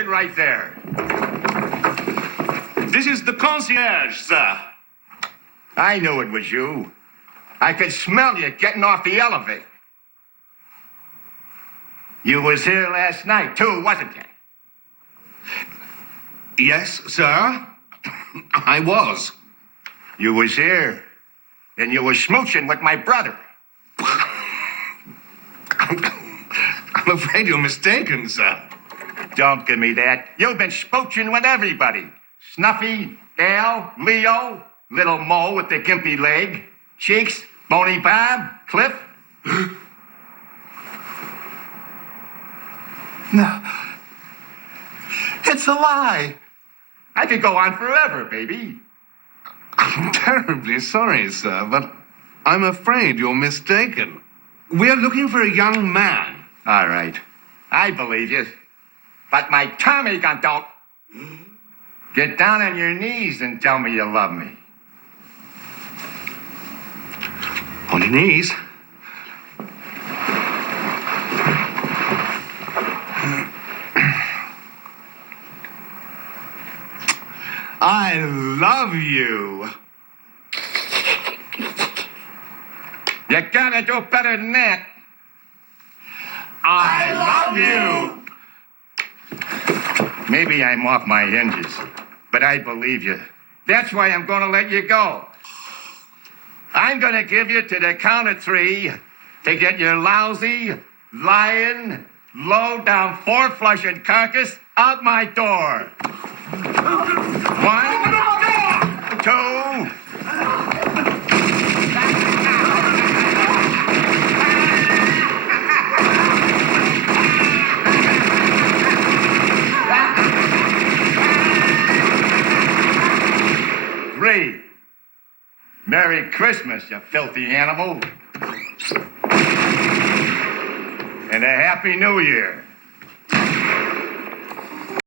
it right there. This is the concierge, sir. I knew it was you. I could smell you getting off the elevator. You was here last night, too, wasn't you? Yes, sir. I was. You was here, and you was smooching with my brother. I'm afraid you're mistaken, sir. Don't give me that. You've been smooching with everybody. Snuffy, Al, Leo, Little Mo with the gimpy leg, Cheeks, Bony Bob, Cliff. No. It's a lie. I could go on forever, baby. I'm terribly sorry, sir, but I'm afraid you're mistaken. We're looking for a young man. All right. I believe you. But my Tommy gun don't. Get down on your knees and tell me you love me. On your knees. I love you. You gotta do better than that. I love you. Maybe I'm off my hinges, but I believe you. That's why I'm gonna let you go. I'm gonna give you to the count of 3 to get your lousy, lying, low-down, four-flushing carcass out my door. 1, 2. 3. Merry Christmas, you filthy animal. And a Happy New Year.